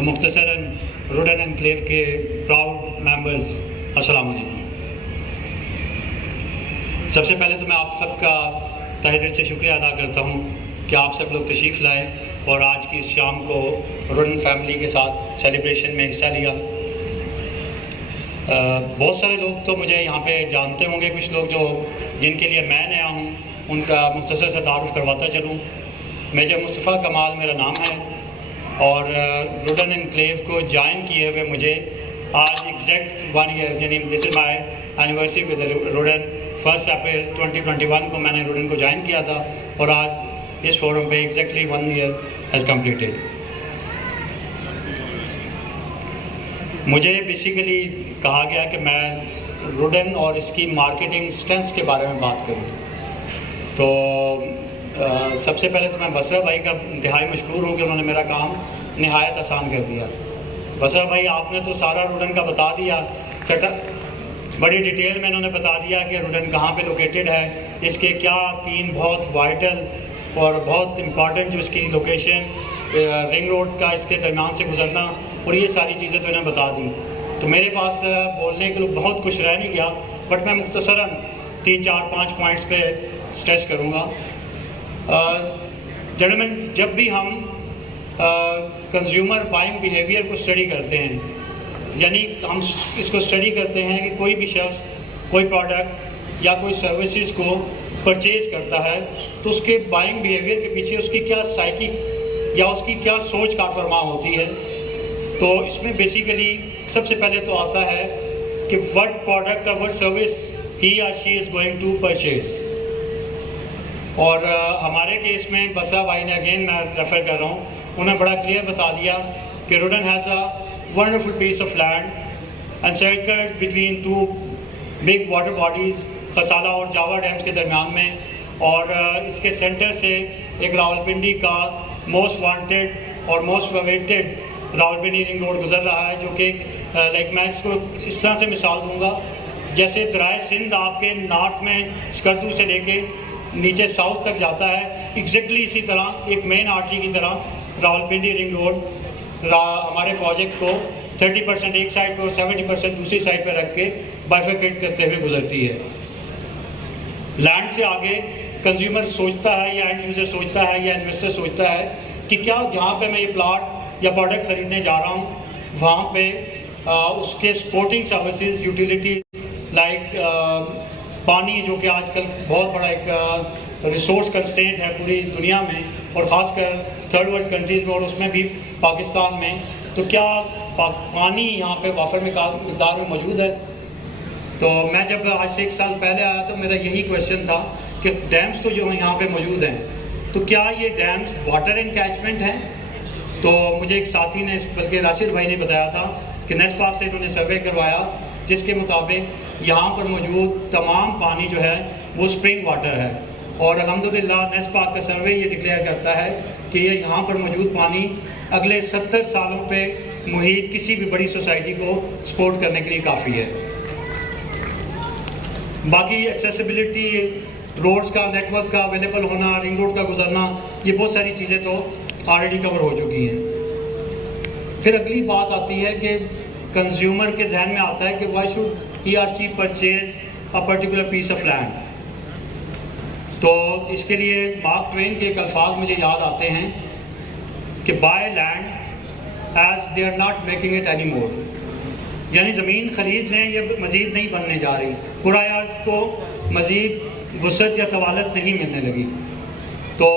تو مختصراً روڈن انکلیو کے پراؤڈ ممبرز السلام علیکم۔ سب سے پہلے تو میں آپ سب کا تہہ دل سے شکریہ ادا کرتا ہوں کہ آپ سب لوگ تشریف لائے اور آج کی اس شام کو روڈن فیملی کے ساتھ سیلیبریشن میں حصہ لیا۔ بہت سارے لوگ تو مجھے یہاں پہ جانتے ہوں گے، کچھ لوگ جن کے لیے میں نیا ہوں ان کا مختصر سے تعارف کرواتا چلوں۔ میجر مصطفیٰ کمال میرا نام ہے اور روڈن انکلیو کو جوائن کیے ہوئے مجھے آج ایگزیکٹ 1 ایئر، یعنی دس از مائی اینیورسری ود روڈن۔ 1 اپریل 2021 کو میں نے روڈن کو جوائن کیا تھا اور آج اس فورم پہ ایگزیکٹلی 1 ایئر ہیز کمپلیٹیڈ۔ مجھے بیسیکلی کہا گیا کہ میں روڈن اور اس کی مارکیٹنگ اسٹرینتھس کے بارے میں بات کروں، تو سب سے پہلے تو میں بصرہ بھائی کا انتہائی مشکور ہوں کہ انہوں نے میرا کام نہایت آسان کر دیا۔ بصرہ بھائی آپ نے تو سارا روڈن کا بتا دیا، بڑی ڈیٹیل میں انہوں نے بتا دیا کہ روڈن کہاں پہ لوکیٹڈ ہے، اس کے کیا 3 بہت وائٹل اور بہت امپارٹنٹ جو اس کی لوکیشن، رنگ روڈ کا اس کے درمیان سے گزرنا اور یہ ساری چیزیں تو انہوں نے بتا دی۔ تو میرے پاس بولنے کے لیے بہت کچھ رہ نہیں گیا، بٹ میں مختصراً 3 4 5 پوائنٹس پہ اسٹریس کروں گا۔ جنٹلمین، جب بھی ہم کنزیومر بائنگ بیہیویئر کو اسٹڈی کرتے ہیں، یعنی ہم اس کو اسٹڈی کرتے ہیں کہ کوئی بھی شخص کوئی پروڈکٹ یا کوئی سروسز کو پرچیز کرتا ہے تو اس کے بائنگ بیہیویئر کے پیچھے اس کی کیا سائیکک یا اس کی کیا سوچ کار فرما ہوتی ہے، تو اس میں بیسیکلی سب سے پہلے تو آتا ہے کہ وٹ پروڈکٹ اور وٹ سروس ہی اور شی از گوئنگ ٹو پرچیز۔ اور ہمارے کیس میں بصرہ بھائی نے، اگین میں ریفر کر رہا ہوں، انہوں نے بڑا کلیئر بتا دیا کہ روڈن has a wonderful piece of land encircled between 2 big water bodies, Khasala اور جاوا ڈیمز کے درمیان میں، اور اس کے سینٹر سے ایک راولپنڈی کا موسٹ وانٹیڈ اور most awaited Rawalpindi ring road گزر رہا ہے، جو کہ میں اس کو اس طرح سے مثال دوں گا، جیسے درائے سندھ آپ کے نارتھ میں اسکردو سے لے کے نیچے ساؤتھ تک جاتا ہے، ایگزیکٹلی اسی طرح ایک مین آرٹری کی طرح راولپنڈی رنگ روڈ ہمارے پروجیکٹ کو 30% ایک سائڈ پہ اور 70% دوسری سائڈ پہ رکھ کے بائیفرکیٹ کرتے ہوئے گزرتی ہے۔ لینڈ سے آگے کنزیومر سوچتا ہے یا اینڈ یوزر سوچتا ہے یا انویسٹر سوچتا ہے کہ کیا جہاں پہ میں یہ پلاٹ یا پروڈکٹ خریدنے جا رہا ہوں وہاں پہ اس کے سپورٹنگ سروسز، یوٹیلیٹیز لائک پانی، جو کہ آج کل بہت بڑا ایک ریسورس کنسٹرینٹ ہے پوری دنیا میں اور خاص کر تھرڈ ورلڈ کنٹریز میں اور اس میں بھی پاکستان میں، تو کیا پانی یہاں پہ وافر مقدار میں موجود ہے؟ تو میں جب آج سے 1 سال پہلے آیا تو میرا یہی کویشچن تھا کہ ڈیمز تو جو یہاں پہ موجود ہیں تو کیا یہ ڈیمز واٹر ان کیچمنٹ ہیں؟ تو مجھے ایک ساتھی نے، بلکہ راشد بھائی نے بتایا تھا کہ نیسپاک سے انہوں نے سروے کروایا جس کے مطابق یہاں پر موجود تمام پانی جو ہے وہ سپرنگ واٹر ہے، اور الحمدللہ نیسپاک کا سروے یہ ڈکلیئر کرتا ہے کہ یہ یہاں پر موجود پانی اگلے 70 سالوں پہ محیط کسی بھی بڑی سوسائٹی کو سپورٹ کرنے کے لیے کافی ہے۔ باقی ایکسیسیبلٹی، روڈز کا نیٹ ورک کا اویلیبل ہونا، رنگ روڈ کا گزرنا، یہ بہت ساری چیزیں تو آلریڈی کور ہو چکی ہیں۔ پھر اگلی بات آتی ہے کہ کنزیومر کے ذہن میں آتا ہے کہ why should he or she purchase a particular piece of land, تو اس کے لیے مارک ٹوین کے ایک الفاظ مجھے یاد آتے ہیں کہ buy land as they are not making it any more, یعنی زمین خرید لیں، یہ مزید نہیں بننے جا رہی، کرایہ کو مزید وسعت یا طوالت نہیں ملنے لگی۔ تو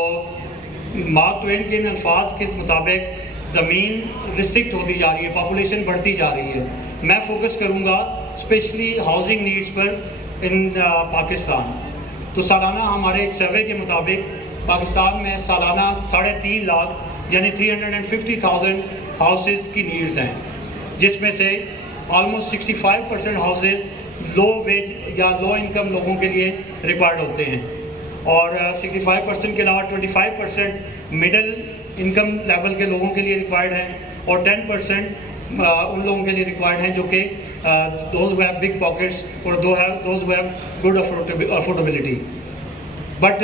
مارک ٹوین کے ان الفاظ کے مطابق زمین ریسٹرکٹ ہوتی جا رہی ہے، پاپولیشن بڑھتی جا رہی ہے۔ میں فوکس کروں گا اسپیشلی ہاؤسنگ نیڈز پر ان پاکستان۔ تو سالانہ ہمارے ایک سروے کے مطابق پاکستان میں سالانہ 3.5 لاکھ یعنی 350,000 ہاؤسز کی نیڈز ہیں، جس میں سے آلموسٹ 65% ہاؤسز لو ویج یا لو انکم لوگوں کے لیے ریکوائرڈ ہوتے ہیں، اور 65% کے علاوہ 25% مڈل انکم لیول کے لوگوں کے لیے ریکوائرڈ ہیں، اور 10% ان لوگوں کے لیے ریکوائرڈ ہیں جو کہ those who have big pockets or those who have good affordability. But